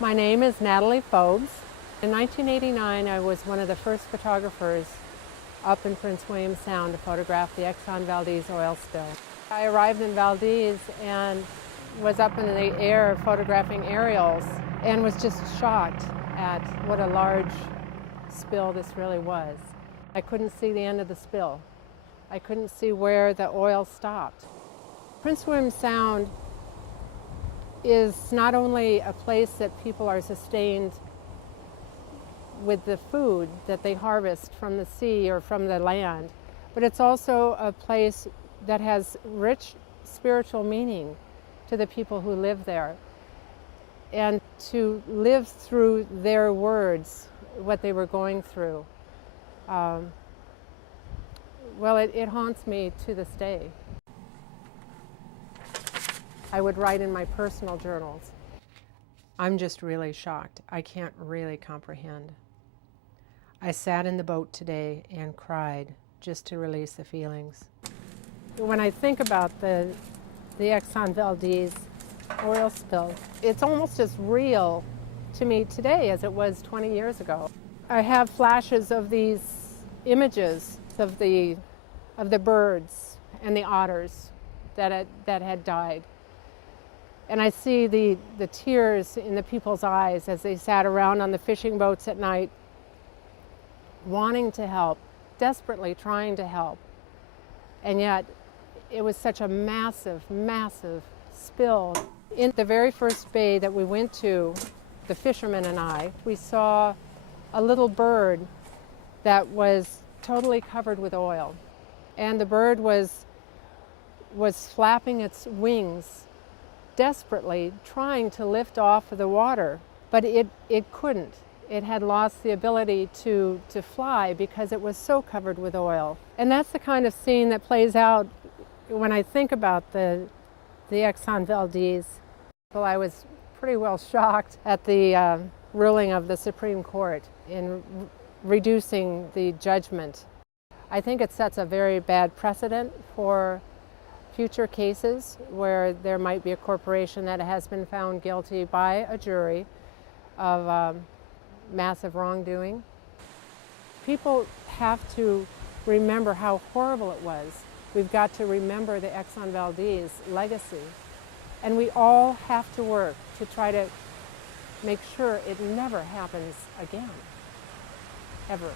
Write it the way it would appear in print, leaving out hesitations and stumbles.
My name is Natalie Fobes. In 1989, I was one of the first photographers up in Prince William Sound to photograph the Exxon-Valdez oil spill. I arrived in Valedez and was up in the air photographing aerials and was just shocked at what a large spill this really was. I couldn't see the end of the spill. I couldn't see where the oil stopped. Prince William Sound is not only a place that people are sustained with the food that they harvest from the sea or from the land, but it's also a place that has rich spiritual meaning to the people who live there. And to live through their words what they were going through, well, it haunts me to this day. I would write in my personal journals, I'm just really shocked. I can't really comprehend. I sat in the boat today and cried just to release the feelings. When I think about the Exxon-Valdez oil spill, it's almost as real to me today as it was 20 years ago. I have flashes of these images of the birds and the otters that had died. And I see the tears in the people's eyes as they sat around on the fishing boats at night, wanting to help, desperately trying to help. And yet, it was such a massive, massive spill. In the very first bay that we went to, the fishermen and I, we saw a little bird that was totally covered with oil. And the bird was flapping its wings, desperately trying to lift off of the water, but it couldn't. It had lost the ability to fly because it was so covered with oil. And that's the kind of scene that plays out when I think about the Exxon-Valdez. Well, I was pretty well shocked at the ruling of the Supreme Court in reducing the judgment. I think it sets a very bad precedent for future cases where there might be a corporation that has been found guilty by a jury of massive wrongdoing. People have to remember how horrible it was. We've got to remember the Exxon-Valdez legacy. And we all have to work to try to make sure it never happens again, ever.